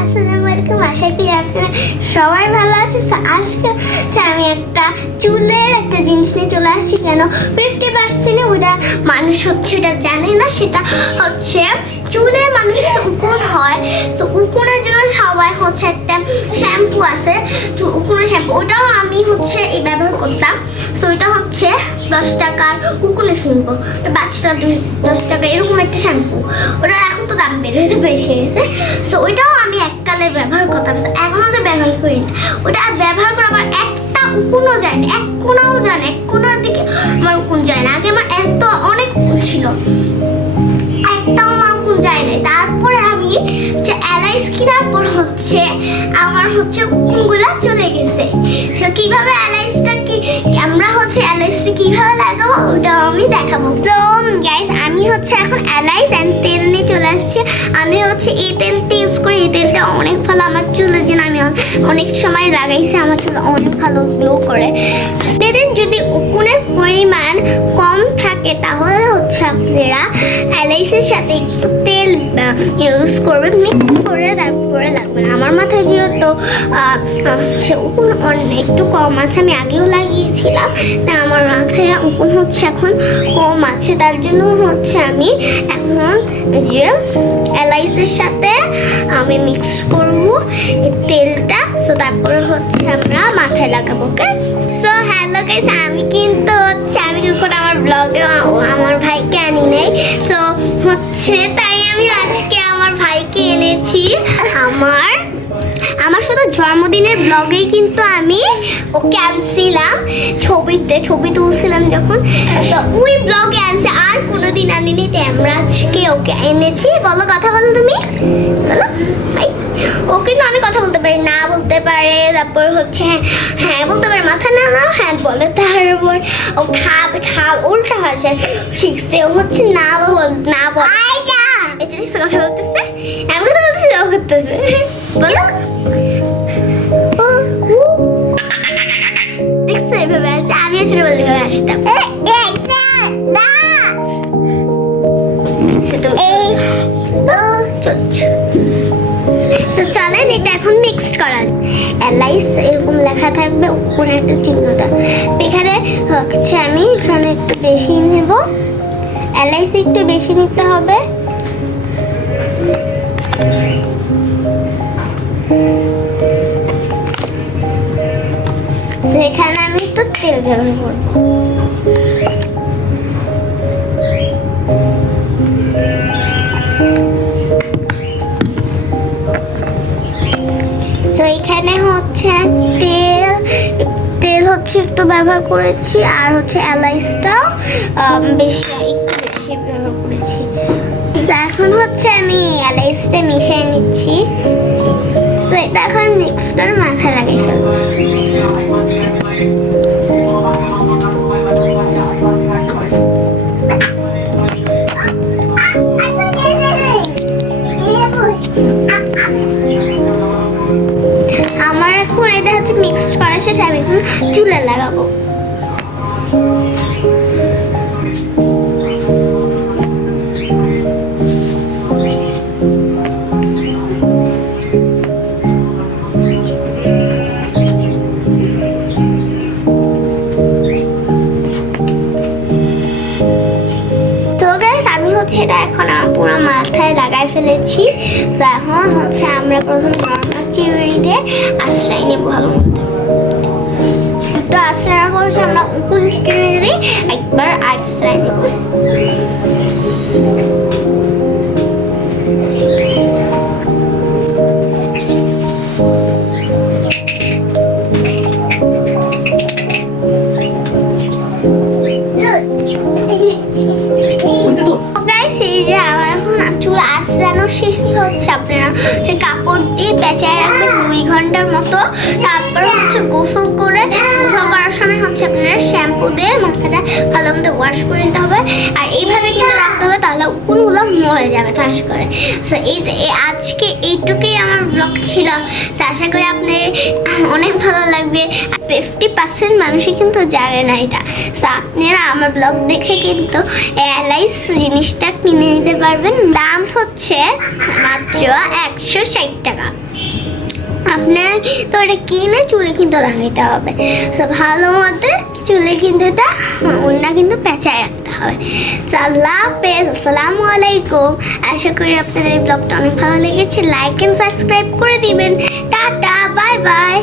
আসসালামু আলাইকুম, আশা করি আপনারা সবাই ভালো আছেন। আজকে আমি একটা চুলের একটা জিনিস নিয়ে চলে আসছি। কেন 50% ওটা মানুষ হচ্ছে ওটা জানে না, সেটা হচ্ছে চুলে মানুষের উকুন হয়। তো উকুনের জন্য সবাই হচ্ছে একটা শ্যাম্পু আছে, উকুনের শ্যাম্পু, ওটাও আমি হচ্ছে এই ব্যবহার করতাম। তো ওইটা হচ্ছে 10 টাকার উকুনের শ্যাম্পু, বাচ্চারা 10 টাকা এরকম একটা শ্যাম্পু। ওটা এখন তো দাম বেড়ে বেশি গেছে। তো ওইটাও আমি এককালে ব্যবহার করতাম, এখনও যে ব্যবহার করি না। ওটা ব্যবহার করে আমার একটা উকুনও যায় না, এক কোনাও যায় না, এক কোনার দিকে আমার উকুন যায় না। আগে আমার এত অনেক উকুন ছিল, একটাও আমার উকুন যায় না। তারপরে আমি যে এলাইস কেনার পর হচ্ছে আমার হচ্ছে উকুনগুলো চলে গেছে। তো কিভাবে এলাইসটা আমরা হচ্ছে এলাইসটা কিভাবে লাগাবো ওটা আমি দেখাবো। তো গাইস, আমি হচ্ছে এখন এলাইস এন্ড তেল নিয়ে চলে আসছি। আমি হচ্ছে এই তেলটা ইউজ করি, এই তেলটা অনেক ভালো আমার চুলের জন্য। আমি অনেক সময় লাগাইছি, আমার চুল অনেক ভালো গ্লো করে। সেদিন যদি উকুনের পরিমাণ কম থাকে তাহলে হচ্ছে আপনারা এলাইসের সাথে একটু তেল ইউজ করবেন, মিক্স করে তারপরে লাগবেন। আমার মাথায় যেহেতু উকুন একটু কম আছে, আমি আগেও লাগিয়েছিলাম, তা আমার মাথায় উকুন হচ্ছে এখন কম আছে, তার জন্য হচ্ছে আমি এখন যে এলাইসের সাথে আমি মিক্স করব এই তেলটা। সো তারপরে হচ্ছে আমরা মাথায় লাগাবো। ওকে, সো হ্যালো গাইস, আমি কিন্তু আমার ব্লগে আমার ভাইকে আনি নাই। সো হচ্ছে তাই আমি আজকে আমার ভাইকে এনেছি। আমার শুধু জন্মদিনের ব্লগেই কিন্তু আমি ওকে আনছিলাম, ছবি তুলছিলাম যখন, তো ওই ব্লগে আনছে, আর কোনোদিন আনিনি। তাই আমরা আজকে ওকে এনেছি। বলো, কথা বলো, তুমি বলো ভাই। ও কিন্তু অনেক কথা বলতে পারে, না বলতে পারে, তারপর হচ্ছে হ্যাঁ বলতে পারে, মাথা না হ্যাঁ বলে, তারপর ও খাবে উল্টা ভাষা শিখছে। ও হচ্ছে না বল কথা বলতেছে, আমি কথা বলতেছি, ও করতেছে। বলো, দেখছো এভাবে আসছে, আমিও ছোটবেলা এভাবে আসতাম। চলেন এটা এখন মিক্সড করা যায়। এলাইস এরকম লেখা থাকবে, উপরে একটা চিহ্নটা। এখানে হচ্ছে আমি এখানে একটু বেশি নেব, এলাইস একটু বেশি নিতে হবে। সেখানে আমি তো তেল ব্যবহার করবো। তো এখানে হচ্ছে তেল হচ্ছে একটু ব্যবহার করেছি, আর হচ্ছে এলাইসটাও একটু বেশি ব্যবহার করেছি। এখন হচ্ছে আমি এলাইসটা মিশিয়ে নিচ্ছি। তো এটা এখন মিক্স করে মাথায় লাগিয়ে ফেলবো। আমার এখন এটা হচ্ছে মিক্স করা শেষ, আমি এখন চুলে লাগাবো। এটা এখন আমার পুরো মাথায় লাগাই ফেলেছি। তো এখন হচ্ছে আমরা প্রথমে নর্মাল চিরুনি দিয়ে আশ্রয় নেব, ভালো মতো একটু আশ্রয় করছি। আমরা উকুন চিরুনি দিয়ে একবার আশ্রয় নেব। শেষ হচ্ছে আপনারা সে কাপড় দিয়ে পেঁচায় রাখবেন 2 ঘন্টার মতো। তারপর হচ্ছে গোসল করার সময় হচ্ছে আপনারা শ্যাম্পু দিয়ে মাথাটা ভালো মতো ওয়াশ করে নিতে হবে। আর এইভাবে কিন্তু রাখতে হবে, তাহলে উকুনগুলো মরে যাবে ঠাস করে। তো আজকে এইটুকুই আমার ব্লগ ছিল। তো আশা করি আপনার অনেক ভালো লাগবে। 50% মানুষই কিন্তু জানে না এটা। সো আপনারা আমার ব্লগ দেখে কিন্তু এয়ারলাইন্স জিনিসটা কিনে নিতে পারবেন। দাম হচ্ছে মাত্র 160 টাকা। আপনার তো এটা কিনে চুলে কিন্তু লাগাইতে হবে। সো ভালো মতো চুলে কিন্তু এটা ওড়না কিন্তু পেঁচায় রাখতে হবে। সো আল্লাহ হাফেজ, আসসালামু আলাইকুম। আশা করি আপনাদের এই ব্লগটা অনেক ভালো লেগেছে। লাইক এন্ড সাবস্ক্রাইব করে দিবেন। Tata, bye bye.